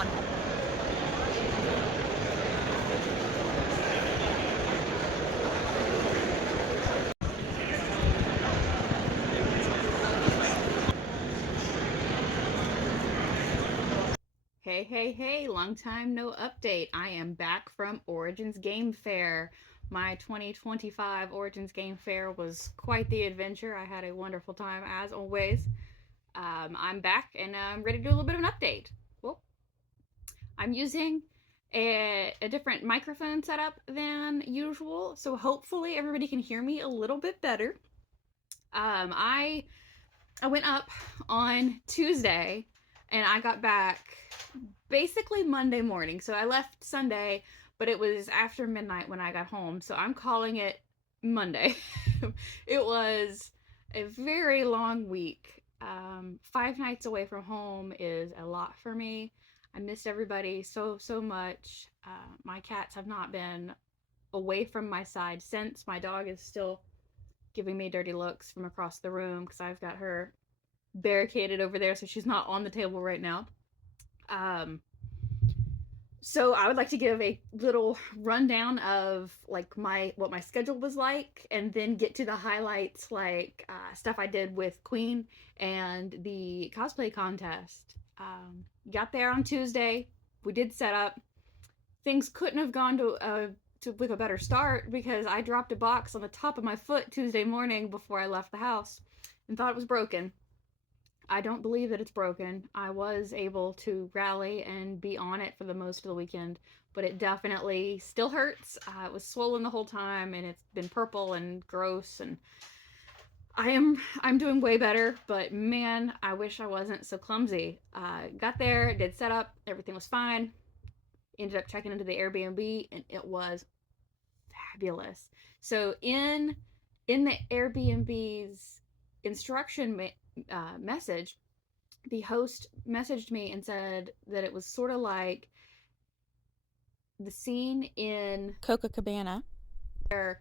on. Hey, hey, hey, long time no update. I am back from Origins Game Fair. My 2025 Origins Game Fair was quite the adventure. I had a wonderful time as always. I'm back and I'm ready to do a little bit of an update. Well, I'm using a different microphone setup than usual, so hopefully everybody can hear me a little bit better. Um, I I went up on Tuesday and I got back basically Monday morning. So I left Sunday, but it was after midnight when I got home. So I'm calling it Monday. It was a very long week. 5 nights away from home is a lot for me. I missed everybody so much. My cats have not been away from my side since. My dog is still giving me dirty looks from across the room because I've got her barricaded over there, so she's not on the table right now. Um, so I would like to give a little rundown of like what my schedule was like, and then get to the highlights, like stuff I did with Queen and the cosplay contest. Got there on Tuesday. We did set up. Things couldn't have gone with a better start because I dropped a box on the top of my foot Tuesday morning before I left the house and thought it was broken. I don't believe that it's broken. I was able to rally and be on it for the most of the weekend, but it definitely still hurts. It was swollen the whole time, and it's been purple and gross. And I'm doing way better, but man, I wish I wasn't so clumsy. Got there, did set up, everything was fine. Ended up checking into the Airbnb, and it was fabulous. So in the Airbnb's instruction message, the host messaged me and said that it was sort of like the scene in Coca Cabana. where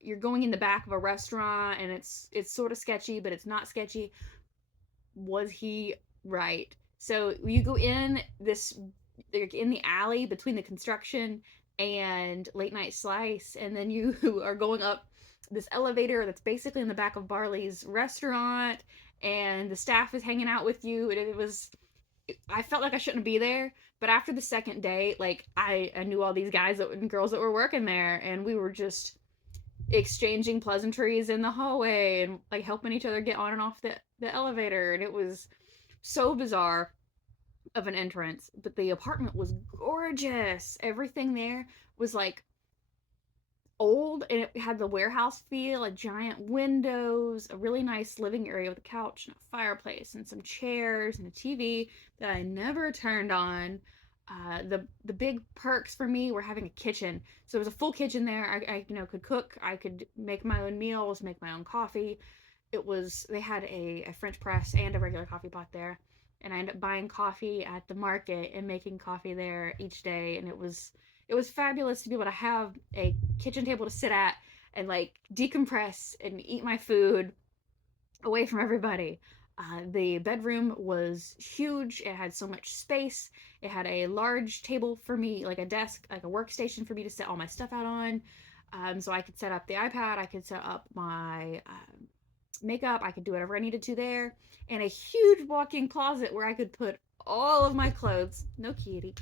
you're going in the back of a restaurant and it's sort of sketchy, but it's not sketchy. Was he right? So you go in this, like, in the alley between the construction and Late Night Slice, and then you are going up this elevator that's basically in the back of Barley's restaurant, and the staff is hanging out with you. And I felt like I shouldn't be there, but after the second day, like I knew all these guys and girls that were working there, and we were just exchanging pleasantries in the hallway and like helping each other get on and off the elevator, and it was so bizarre of an entrance. But the apartment was gorgeous. Everything there was like old, and it had the warehouse feel, like giant windows, a really nice living area with a couch and a fireplace and some chairs and a TV that I never turned on. The big perks for me were having a kitchen. So it was a full kitchen there. I could cook. I could make my own meals, make my own coffee. They had a French press and a regular coffee pot there, and I ended up buying coffee at the market and making coffee there each day, and it was fabulous to be able to have a kitchen table to sit at and like decompress and eat my food away from everybody. The bedroom was huge. It had so much space. It had a large table for me, like a desk, like a workstation for me to set all my stuff out on. So I could set up the iPad, I could set up my makeup, I could do whatever I needed to there, and a huge walk-in closet where I could put all of my clothes. No kitty.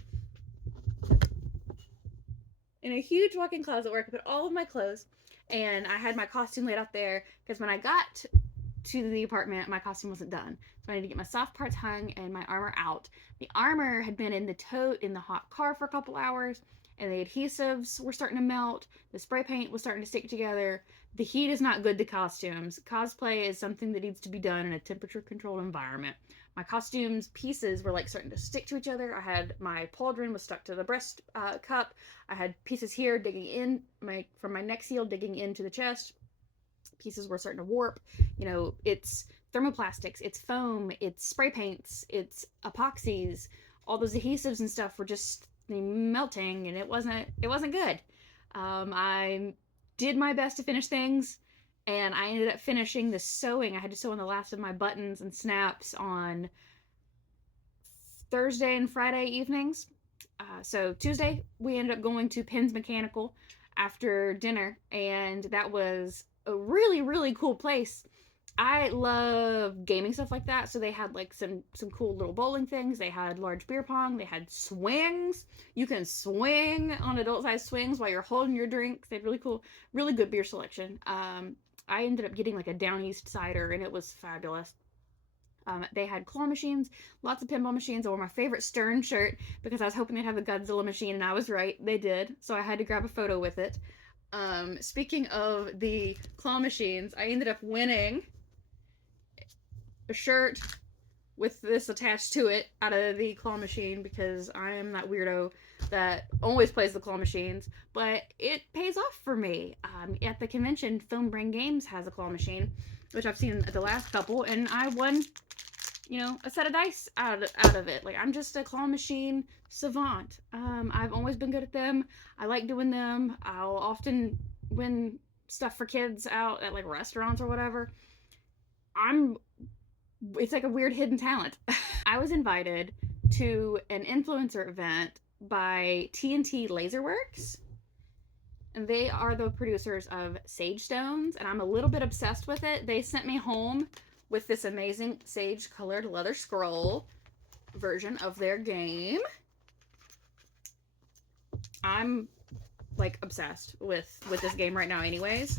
In a huge walk-in closet where I could put all of my clothes, and I had my costume laid out there because when I got to the apartment, my costume wasn't done. So I needed to get my soft parts hung and my armor out. The armor had been in the tote in the hot car for a couple hours, and the adhesives were starting to melt. The spray paint was starting to stick together. The heat is not good to costumes. Cosplay is something that needs to be done in a temperature controlled environment. My costumes pieces were like starting to stick to each other. I had my pauldron was stuck to the breast cup. I had pieces here digging in from my neck seal digging into the chest. Pieces were starting to warp. It's thermoplastics, it's foam, it's spray paints, it's epoxies. All those adhesives and stuff were just melting, and it wasn't good. I did my best to finish things, and I ended up finishing the sewing. I had to sew on the last of my buttons and snaps on Thursday and Friday evenings. So Tuesday, we ended up going to Penn's Mechanical after dinner, and that was a really, really cool place. I love gaming stuff like that. So they had like some cool little bowling things. They had large beer pong. They had swings. You can swing on adult size swings while you're holding your drinks. They had really cool, really good beer selection. I ended up getting like a Down East cider, and it was fabulous. They had claw machines, lots of pinball machines. I wore my favorite Stern shirt because I was hoping they'd have the Godzilla machine, and I was right. They did. So I had to grab a photo with it. Speaking of the claw machines, I ended up winning a shirt with this attached to it out of the claw machine because I am that weirdo that always plays the claw machines, but it pays off for me. At the convention, Film Brain Games has a claw machine, which I've seen at the last couple, and I won, a set of dice out of it. Like, I'm just a claw machine savant. I've always been good at them. I like doing them. I'll often win stuff for kids out at like restaurants or whatever. I'm it's like a weird hidden talent. I was invited to an influencer event by TNT Laserworks, and they are the producers of Sage Stones, and I'm a little bit obsessed with it. They sent me home with this amazing sage colored leather scroll version of their game. I'm like obsessed with this game right now anyways.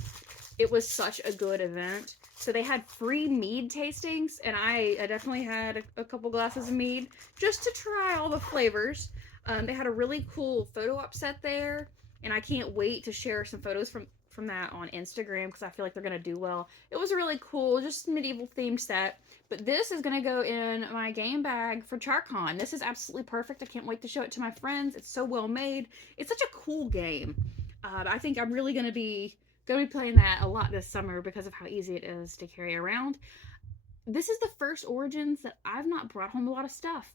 It was such a good event. So they had free mead tastings, and I definitely had a couple glasses of mead just to try all the flavors. They had a really cool photo op set there, and I can't wait to share some photos from that on Instagram because I feel like they're gonna do well. It was a really cool, just medieval themed set. But this is gonna go in my game bag for CharCon. This is absolutely perfect. I can't wait to show it to my friends. It's so well made. It's such a cool game. I think I'm really gonna be playing that a lot this summer because of how easy it is to carry around. This is the first Origins that I've not brought home a lot of stuff.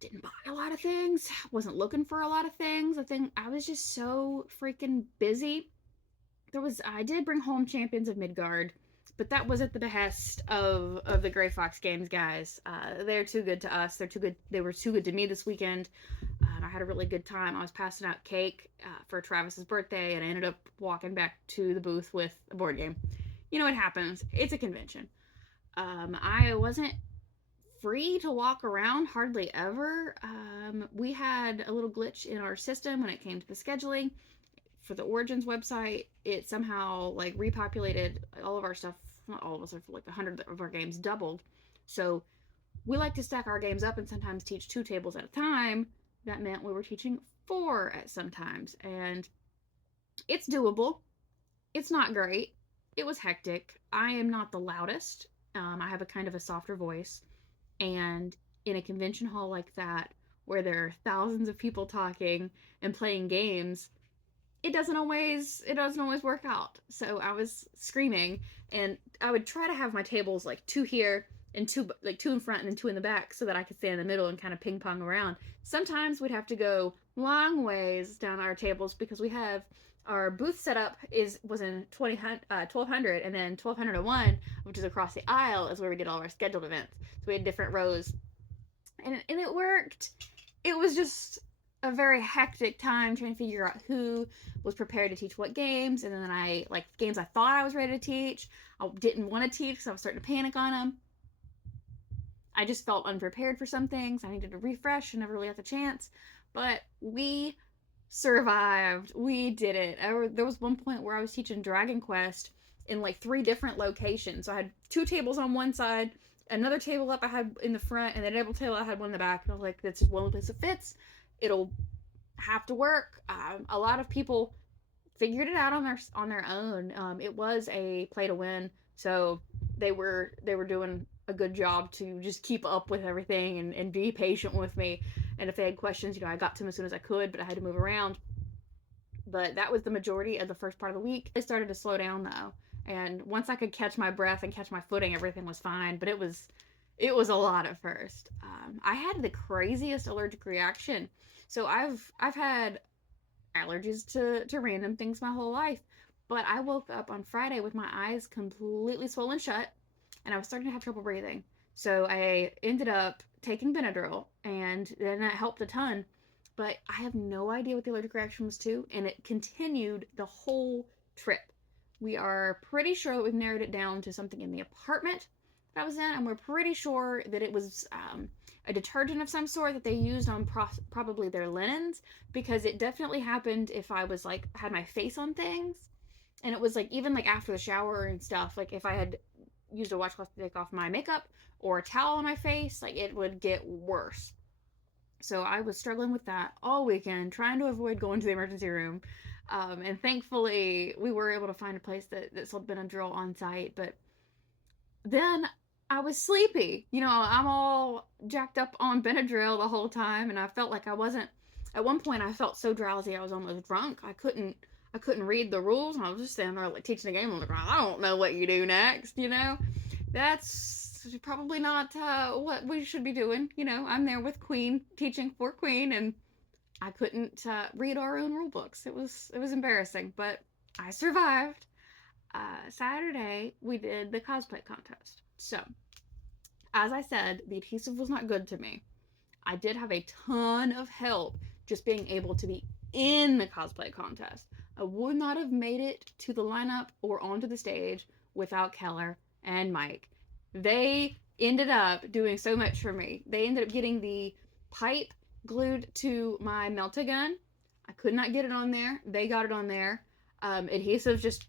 Didn't buy a lot of things. Wasn't looking for a lot of things. I think I was just so freaking busy. I did bring home Champions of Midgard, but that was at the behest of the Gray Fox Games guys. They're too good to us. They were too good to me this weekend. I had a really good time. I was passing out cake for Travis's birthday, and I ended up walking back to the booth with a board game. You know what happens. It's a convention. I wasn't free to walk around hardly ever. We had a little glitch in our system when it came to the scheduling for the Origins website. It somehow like repopulated all of our stuff. Not all of us, like 100 of our games doubled. So we like to stack our games up and sometimes teach 2 tables at a time. That meant we were teaching 4 at sometimes, and it's doable. It's not great. It was hectic. I am not the loudest. I have a kind of a softer voice, and in a convention hall like that, where there are thousands of people talking and playing games, it doesn't always work out. So I was screaming, and I would try to have my tables like 2 here and 2 in front and then 2 in the back so that I could stay in the middle and kind of ping pong around. Sometimes we'd have to go long ways down our tables because we have our booth setup was in 1200, and then 1201, which is across the aisle, is where we did all of our scheduled events. So we had different rows, and it worked. It was just a very hectic time trying to figure out who was prepared to teach what games, and then games I thought I was ready to teach, I didn't want to teach because I was starting to panic on them. I just felt unprepared for some things. I needed to refresh and never really had the chance. But we survived. We did it. There was one point where I was teaching Dragon Quest in like 3 different locations. So I had 2 tables on one side, another table up I had in the front, and then another table I had one in the back. And I was like, this is one place that fits. It'll have to work. A lot of people figured it out on their own. It was a play to win, so they were doing a good job to just keep up with everything and be patient with me. And if they had questions, I got to them as soon as I could, but I had to move around. But that was the majority of the first part of the week. It started to slow down though, and once I could catch my breath and catch my footing, everything was fine. But it was a lot at first. I had the craziest allergic reaction. So I've had allergies to random things my whole life, but I woke up on Friday with my eyes completely swollen shut, and I was starting to have trouble breathing. So I ended up taking Benadryl, and then that helped a ton. But I have no idea what the allergic reaction was to, and it continued the whole trip. We are pretty sure that we've narrowed it down to something in the apartment that I was in, and we're pretty sure that it was a detergent of some sort that they used on probably their linens, because it definitely happened if I was like had my face on things, and it was like even like after the shower and stuff, like if I had used a washcloth to take off my makeup or a towel on my face, like it would get worse. So I was struggling with that all weekend, trying to avoid going to the emergency room. And thankfully, we were able to find a place that sold Benadryl on site. But then I was sleepy. I'm all jacked up on Benadryl the whole time, and I felt like I wasn't. At one point, I felt so drowsy I was almost drunk. I couldn't read the rules, and I was just standing there like teaching the game on the ground. I don't know what you do next. That's probably not what we should be doing. I'm there with Queen, teaching for Queen, and I couldn't read our own rule books. It was embarrassing, but I survived. Saturday we did the cosplay contest. So, as I said, the adhesive was not good to me. I did have a ton of help just being able to be in the cosplay contest. I would not have made it to the lineup or onto the stage without Keller and Mike. They ended up doing so much for me. They ended up getting the pipe glued to my melt-a-gun. I could not get it on there. They got it on there. Adhesives just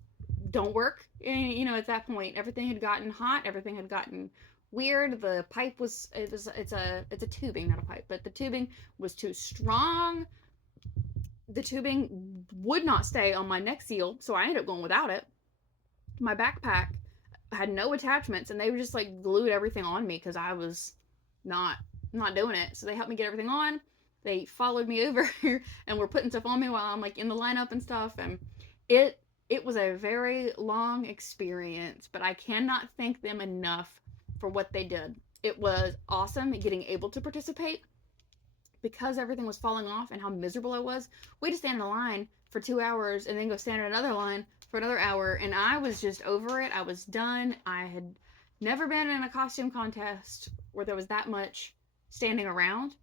don't work. And, at that point, everything had gotten hot. Everything had gotten weird. The pipe was it's a tubing, not a pipe, but the tubing was too strong. The tubing would not stay on my neck seal, so I ended up going without it. My backpack had no attachments, and they were just like glued everything on me because I was not not doing it. So they helped me get everything on. They followed me over and were putting stuff on me while I'm like in the lineup and stuff. And it it was a very long experience, but I cannot thank them enough for what they did. It was awesome getting able to participate because everything was falling off and how miserable I was. We had to stand in a line for 2 hours and then go stand in another line for another hour, and I was just over it. I was done. I had never been in a costume contest where there was that much standing around.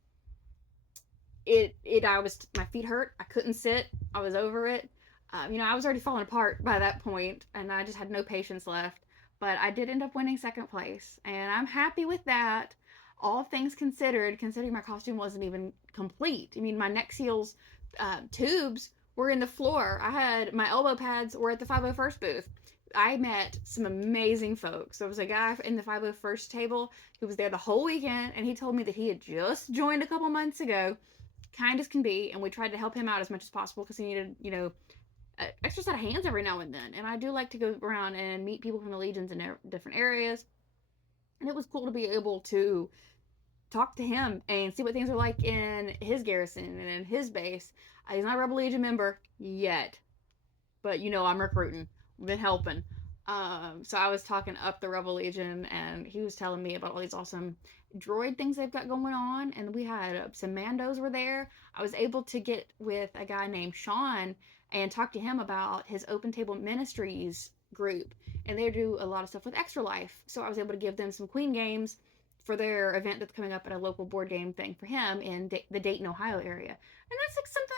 I was, my feet hurt. I couldn't sit. I was over it. I was already falling apart by that point, and I just had no patience left. But I did end up winning second place, and I'm happy with that. All things considered, considering my costume wasn't even complete. I mean, my neck seals tubes were in the floor. I had my elbow pads were at the 501st booth. I met some amazing folks. There was a guy in the 501st table who was there the whole weekend, and he told me that he had just joined a couple months ago, kind as can be, and we tried to help him out as much as possible because he needed, extra set of hands every now and then. And I do like to go around and meet people from the legions in different areas, and it was cool to be able to talk to him and see what things are like in his garrison and in his base. He's not a Rebel Legion member yet, but I'm recruiting. I've been helping. So I was talking up the Rebel Legion, and he was telling me about all these awesome droid things they've got going on. And we had some Mandos were there. I was able to get with a guy named Sean and talk to him about his Open Table Ministries group, and they do a lot of stuff with Extra Life. So I was able to give them some Queen games for their event that's coming up at a local board game thing for him in the Dayton, Ohio area. And that's like something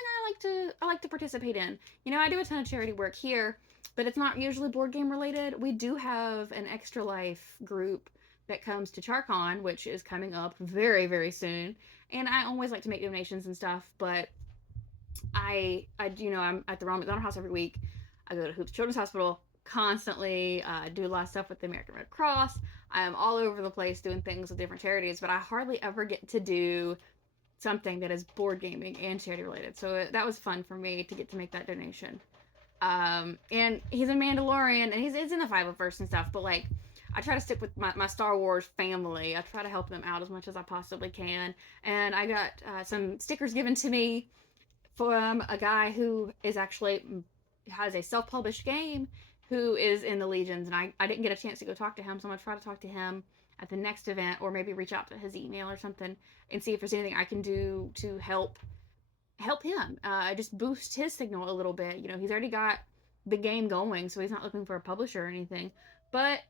I like to participate in. I do a ton of charity work here, but it's not usually board game related. We do have an Extra Life group that comes to CharCon, which is coming up very, very soon. And I always like to make donations and stuff, but I'm at the Ronald McDonald House every week. I go to Hoops Children's Hospital constantly. Do a lot of stuff with the American Red Cross. I am all over the place doing things with different charities, but I hardly ever get to do something that is board gaming and charity related. So that was fun for me to get to make that donation. And he's a Mandalorian, and he's in the 501st and stuff, but like, I try to stick with my Star Wars family. I try to help them out as much as I possibly can. And I got some stickers given to me from a guy who is actually has a self-published game who is in the legions, and I didn't get a chance to go talk to him, so I'm gonna try to talk to him at the next event, or maybe reach out to his email or something and see if there's anything I can do to help him just boost his signal a little bit. He's already got the game going, so he's not looking for a publisher or anything, but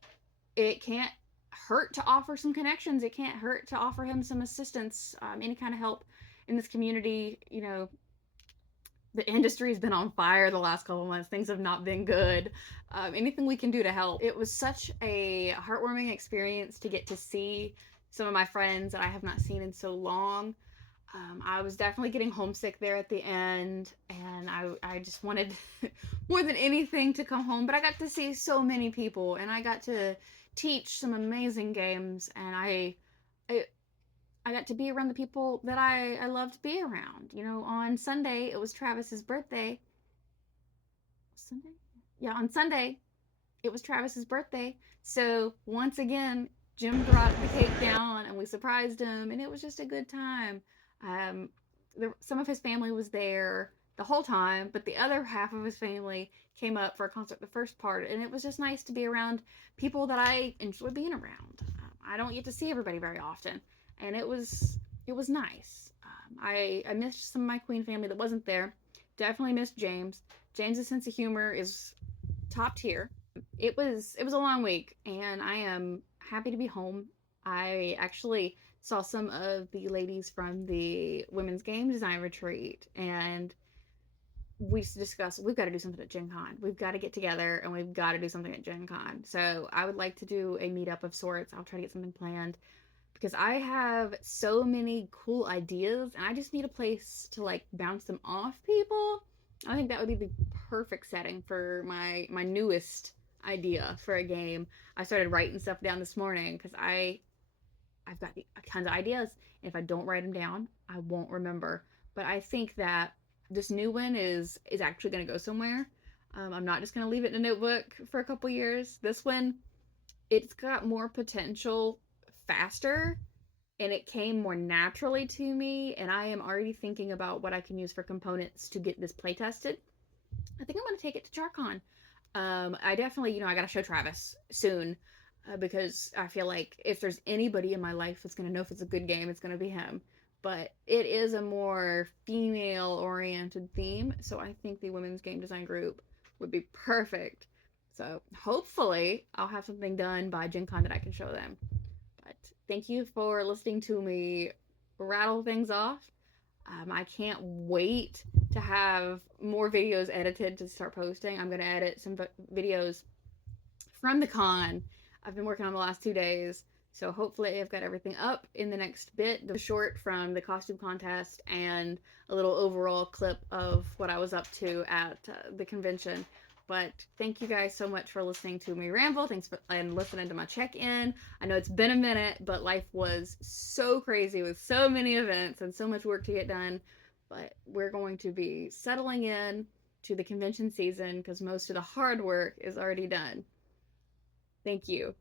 it can't hurt to offer some connections. It can't hurt to offer him some assistance, any kind of help in this community. You know, the industry has been on fire the last couple of months. Things have not been good. Anything we can do to help. It was such a heartwarming experience to get to see some of my friends that I have not seen in so long. I was definitely getting homesick there at the end, and I just wanted more than anything to come home. But I got to see so many people, and I got to teach some amazing games, and I, I got to be around the people that I love to be around. You know, on Sunday it was Travis's birthday. Sunday, yeah, on Sunday it was Travis's birthday. So once again, Jim brought the cake down and we surprised him, and it was just a good time. Um, some of his family was there the whole time, but the other half of his family came up for a concert the first part, and it was just nice to be around people that I enjoy being around. I don't get to see everybody very often, and it was nice. I missed some of my Queen family that wasn't there. Definitely missed James. James's sense of humor is top tier. It was a long week, and I am happy to be home. I actually saw some of the ladies from the women's game design retreat, and we discussed we've got to do something at Gen Con. We've got to get together and we've got to do something at Gen Con. So I would like to do a meetup of sorts. I'll try to get something planned because I have so many cool ideas and I just need a place to like bounce them off people. I think that would be the perfect setting for my newest idea for a game. I started writing stuff down this morning because I've got tons of ideas. And if I don't write them down, I won't remember. But I think that this new one is actually going to go somewhere. I'm not just going to leave it in a notebook for a couple years. This one, it's got more potential faster, and it came more naturally to me, and I am already thinking about what I can use for components to get this play tested. I think I'm going to take it to JarCon. I definitely, I got to show Travis soon because I feel like if there's anybody in my life that's going to know if it's a good game, it's going to be him. But it is a more female oriented theme, so I think the women's game design group would be perfect. So hopefully I'll have something done by Gen Con that I can show them. But thank you for listening to me rattle things off. I can't wait to have more videos edited to start posting. I'm going to edit some videos from the con. I've been working on the last 2 days. So hopefully I've got everything up in the next bit. The short from the costume contest and a little overall clip of what I was up to at the convention. But thank you guys so much for listening to me ramble. Thanks for and listening to my check-in. I know it's been a minute, but life was so crazy with so many events and so much work to get done. But we're going to be settling in to the convention season because most of the hard work is already done. Thank you.